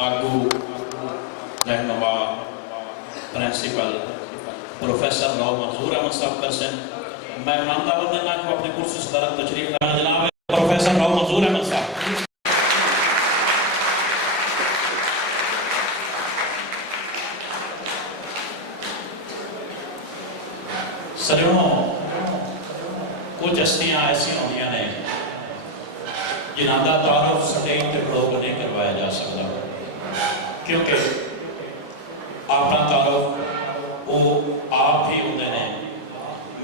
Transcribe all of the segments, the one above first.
आगू रहनुमा principal professor Rao मंजूर अहमद साहब करसन। मैं ईमानदार बंदा को अपनी कुर्सी सदारत तशरीफ लाना जनाब प्रोफेसर राव मंजूर अहमद साहब। सजनों, कुछ हस्तियां ऐसी होंदियां ने जिन्हां दा तारुफ स्टेज ते खड़ो के नहीं करवाया जा सकता, क्योंकि अपना तारुफ वो आप ही होंदे ने।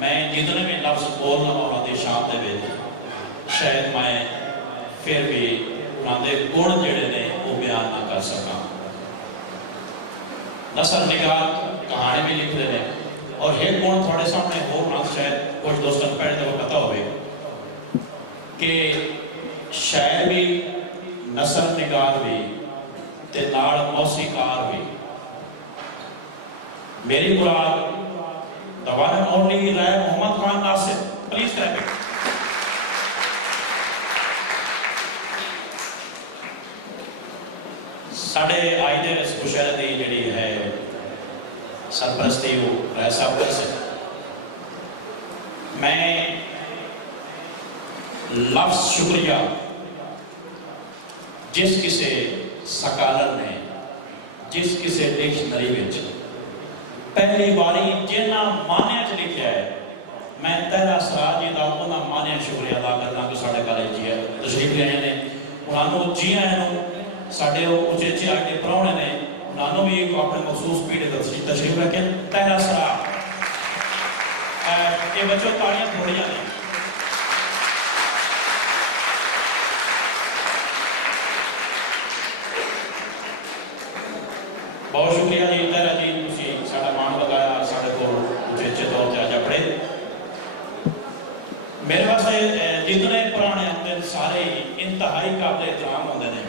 मैं जितने भी लफ्ज बोलना उन्होंने शान दे शायद मैं फिर भी उन्होंने गुण जिहड़े ने वो बयान ना कर सका। नसर निगार कहानी भी लिखते हैं और एक गुण थोड़े सामने हो ना, शायद कुछ दोस्तों को पहले तो पता हो कि शायर भी नसर निगार भी ते नाल मौसीकार भी। मेरी मुराद the one and only Rai Mohammad Khan Nasir, please clap it. साढ़े आज दे इस मुशायरे दी जिहड़ी है सरपरस्ती वो राय साहब कर से। मैं लफ्ज शुक्रिया जिस किसी सकालर ने जिस किसी डिक्शनरी विच पहली बारी जिन्ना मानिया च लिखा है, मैं तहरा सराज जी का उन्होंने मानिया शुक्रिया अदा करना कि साढ़े कॉलेज जी है तशरीफ ले आए ने। उन्होंने जी आए साढ़े उचेचे आके प्राहुणे ने उन्होंने भी एक अपने मखसूस पीढ़े तशरीफ रखे। तहरा सराज ये बच्चों तालियां थोड़ियां ने। बहुत शुक्रिया जी तहरा जी, साढ़ा मान लगाया साढ़े को उचेचे तौर पर अजा पढ़े। मेरे वास्ते जितने पुराने होंगे सारे इंतहाई काबिल एहतराम होंगे ने।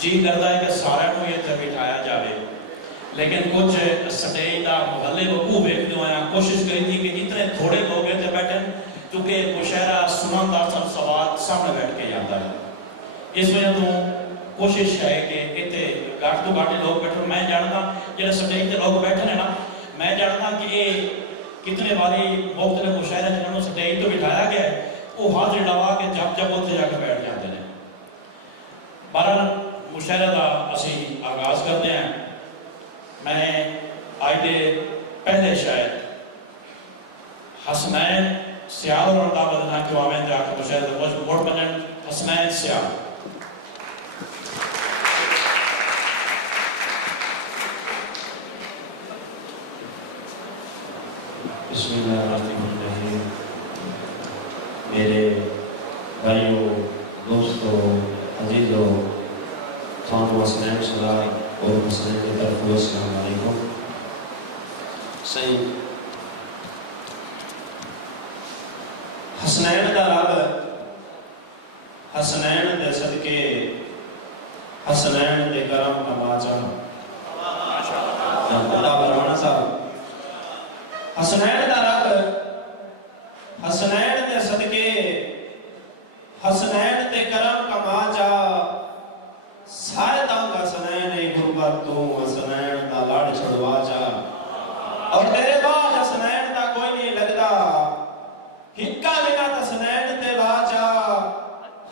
जी करता है कि सारे को इतने बिठाया जाए, लेकिन कुछ स्टेज का मुहल्ले वकू वेखते हुए कोशिश करी थी कि जितने थोड़े लोग इतने बैठे, क्योंकि मुशायरा सुनन का सब सवाल सामने बैठ के जाता है। इस वजह तो कोशिश है कि इतने घट तो घट लोग बैठे। मैं जानता जो स्टेज पर लोग बैठे हैं ना, मैं जानता कि ये कितने बारी मुख्तलिफ मुशायरे जिन्होंने स्टेज तो बिठाया गया वो हाजिर लवा के जब उत्थे जाकर बैठ जाते हैं। बहरहाल मुशायरे का असी आगाज करते हैं। मैं आज के पहले शायद हसनैन सियाल और दावत ना क्यों आवें जाकर मुशायरे का मुझ वोट बनन हसनैन सियाल। बिस्मिल्लाहिर्रहमानिर्रहीम। मेरे भाइयों, दोस्तों, अजीजों, खान हसनैन सलाह और हसनैन की तरफ अस्सलाम वालेकुम। सही हसनैन का रब हसनैन दे सदके हसनैन दे करम नवाजा राणा साहब। हसनैन का रब हसनैन दे सदके हसनैन दे करम कमा जा सारे तंग हसनैन गुरबत तू हसनैन दा लाड़ छुड़वा जा। और तेरे बाद हसनैन दा कोई नहीं लगदा हिक्का बिना हसनैन ते वाजा।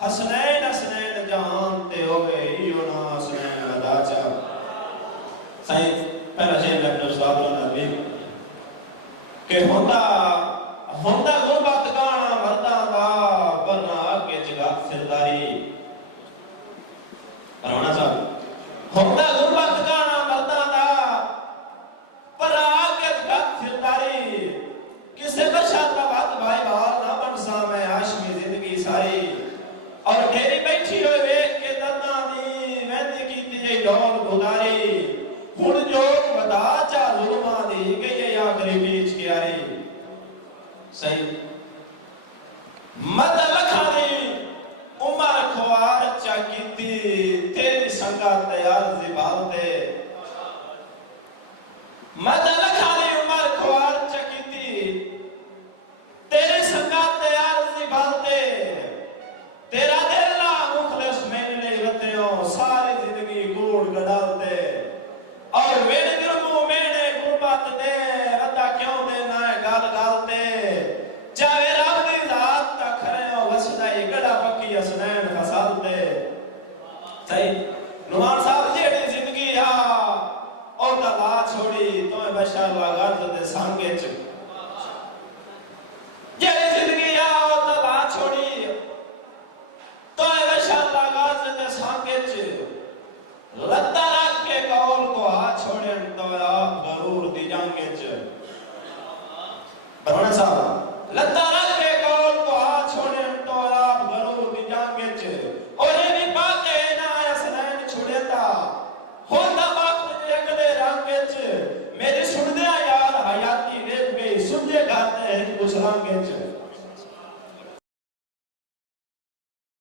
हसनैन हसनैन जहान ते होवे इयो ना हसनैन अदा जा। सही पहला शेर अपने उस्ताद नबी के होंदा होंदा गुरबत गाना मर्दा दा बना के जगत सिरदारी। राणा साहब होंदा गुरबत गाना मर्दा दा बना के जगत सिरदारी। किसे बशर का बात भाई बाल ना बनसा मैं आशमी जिंदगी सारी। और तेरी बैठी हुई वेख के दर्दा दी वैदी कीती जे डोल गुदारी। हुण जो वदा चा जुल्मा दी गई आखिरी बीच के आई। सही मत लखा दी उमर खुआर चा कीती तेरी संगा तैयार जिबालते। मत लखा दी उमर खुआर चा कीती तेरी संगा तैयार जिबालते। तेरा दिल ना मुखलिस मैंने नहीं रते हो सारी जिंदगी صحیح نعمان صاحب جیڑی زندگی آ او تا لا چھوڑی تو بشار لاغاز دے سانگے چ جیڑی زندگی آ او تا لا چھوڑی تو بشار لاغاز دے سانگے چ لتا رکھ کے قول کو چھوڑیں تو آپ غرور دی جانگے چ برمانہ صاحب